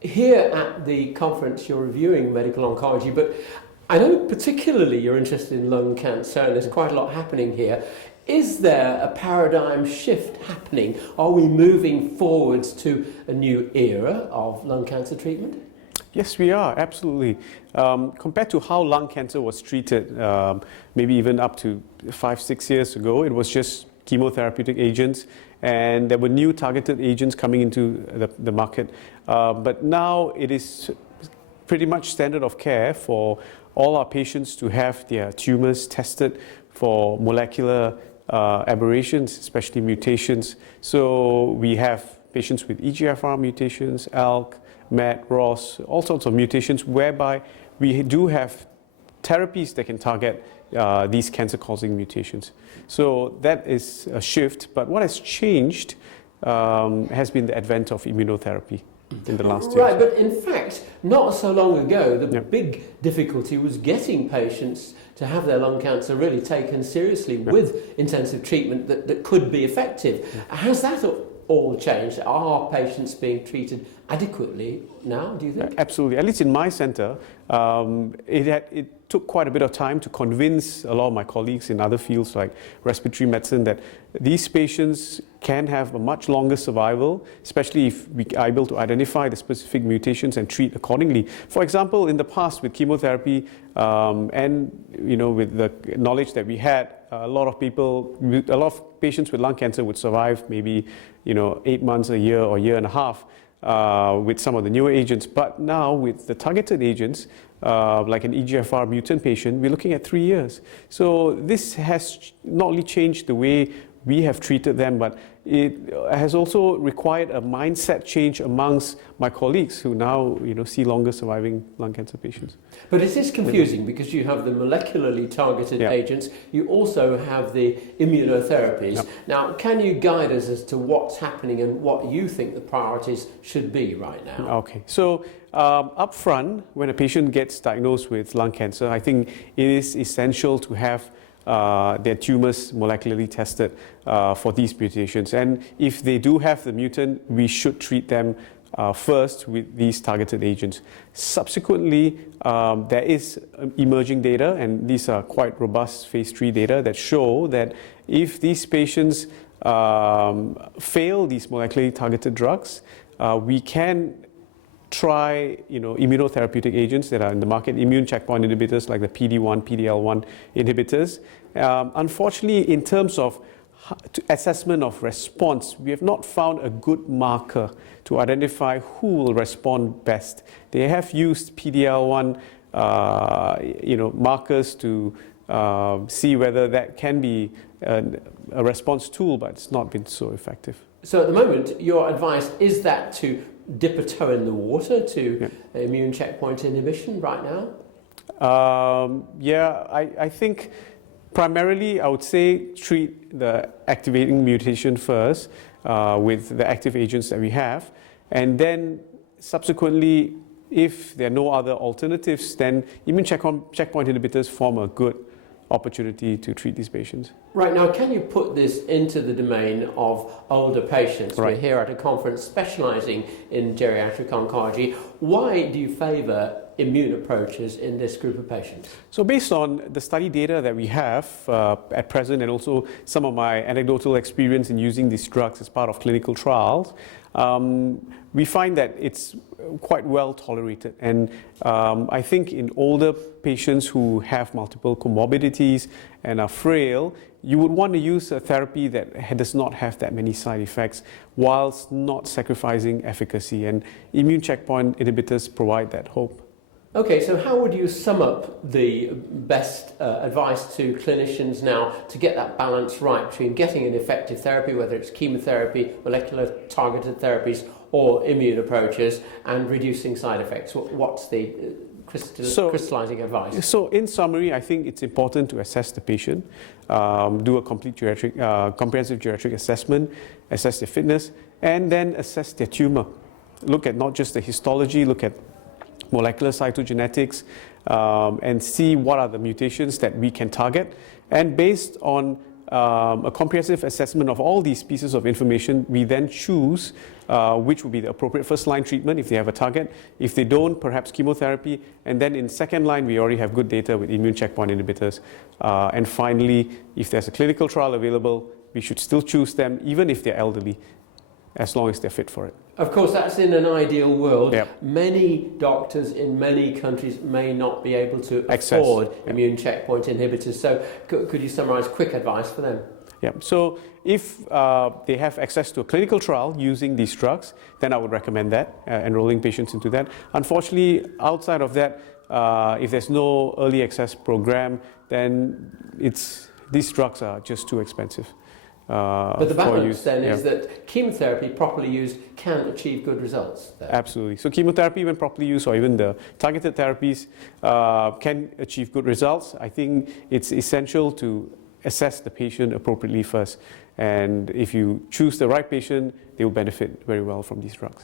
Here at the conference, you're reviewing medical oncology, but I know particularly you're interested in lung cancer, and there's quite a lot happening here. Is there a paradigm shift happening? Are we moving forwards to a new era of lung cancer treatment? Yes, we are, absolutely. Compared to how lung cancer was treated, maybe even up to 5-6 years ago, it was just chemotherapeutic agents, and there were new targeted agents coming into the market. But now it is pretty much standard of care for all our patients to have their tumors tested for molecular aberrations, especially mutations. So we have patients with EGFR mutations, ALK, MET, ROS, all sorts of mutations, whereby we do have therapies that can target these cancer-causing mutations. So that is a shift, but what has changed has been the advent of immunotherapy in the last year. Right, but in fact, not so long ago, the big difficulty was getting patients to have their lung cancer really taken seriously with intensive treatment that could be effective. Has that all changed? Are patients being treated adequately now, do you think? Absolutely. At least in my center, it took quite a bit of time to convince a lot of my colleagues in other fields like respiratory medicine that these patients can have a much longer survival, especially if we are able to identify the specific mutations and treat accordingly. For example, in the past with chemotherapy and with the knowledge that we had, a lot of patients with lung cancer would survive maybe 8 months, a year, or year and a half with some of the newer agents. But now with the targeted agents, like an EGFR mutant patient, we're looking at 3 years. So this has not only changed the way we have treated them, but it has also required a mindset change amongst my colleagues who now see longer surviving lung cancer patients. But it is confusing because you have the molecularly targeted agents, you also have the immunotherapies. Now, can you guide us as to what's happening and what you think the priorities should be right now? Okay, so up front, when a patient gets diagnosed with lung cancer, I think it is essential to have their tumors molecularly tested for these mutations. And if they do have the mutant, we should treat them first with these targeted agents. Subsequently, there is emerging data, and these are quite robust phase 3 data that show that if these patients fail these molecularly targeted drugs, we can try immunotherapeutic agents that are in the market, immune checkpoint inhibitors like the PD-1, PD-L1 inhibitors. Unfortunately, in terms of assessment of response, we have not found a good marker to identify who will respond best. They have used PD-L1 markers to see whether that can be a response tool, but it's not been so effective. So at the moment, your advice is that to dip a toe in the water to immune checkpoint inhibition right now? I think primarily I would say treat the activating mutation first with the active agents that we have, and then subsequently, if there are no other alternatives, then immune checkpoint inhibitors form a good opportunity to treat these patients. Right, now can you put this into the domain of older patients? Right. We're here at a conference specialising in geriatric oncology. Why do you favour immune approaches in this group of patients? So based on the study data that we have at present, and also some of my anecdotal experience in using these drugs as part of clinical trials, we find that it's quite well tolerated. And I think in older patients who have multiple comorbidities and are frail, you would want to use a therapy that does not have that many side effects whilst not sacrificing efficacy. And immune checkpoint inhibitors provide that hope. Okay, so how would you sum up the best advice to clinicians now to get that balance right between getting an effective therapy, whether it's chemotherapy, molecular targeted therapies, or immune approaches, and reducing side effects? What's the crystallizing advice? So in summary, I think it's important to assess the patient, do a complete comprehensive geriatric assessment, assess their fitness, and then assess their tumor. Look at not just the histology, look at molecular cytogenetics, and see what are the mutations that we can target. And based on a comprehensive assessment of all these pieces of information, we then choose which would be the appropriate first-line treatment if they have a target. If they don't, perhaps chemotherapy. And then in second line, we already have good data with immune checkpoint inhibitors. And finally, if there's a clinical trial available, we should still choose them, even if they're elderly, as long as they're fit for it. Of course, that's in an ideal world. Yep. Many doctors in many countries may not be able to afford immune checkpoint inhibitors. So could you summarise quick advice for them? Yeah. So if they have access to a clinical trial using these drugs, then I would recommend that, enrolling patients into that. Unfortunately, outside of that, if there's no early access program, then these drugs are just too expensive. But the balance then is that chemotherapy properly used can achieve good results there. Absolutely. So chemotherapy, when properly used, or even the targeted therapies, can achieve good results. I think it's essential to assess the patient appropriately first. And if you choose the right patient, they will benefit very well from these drugs.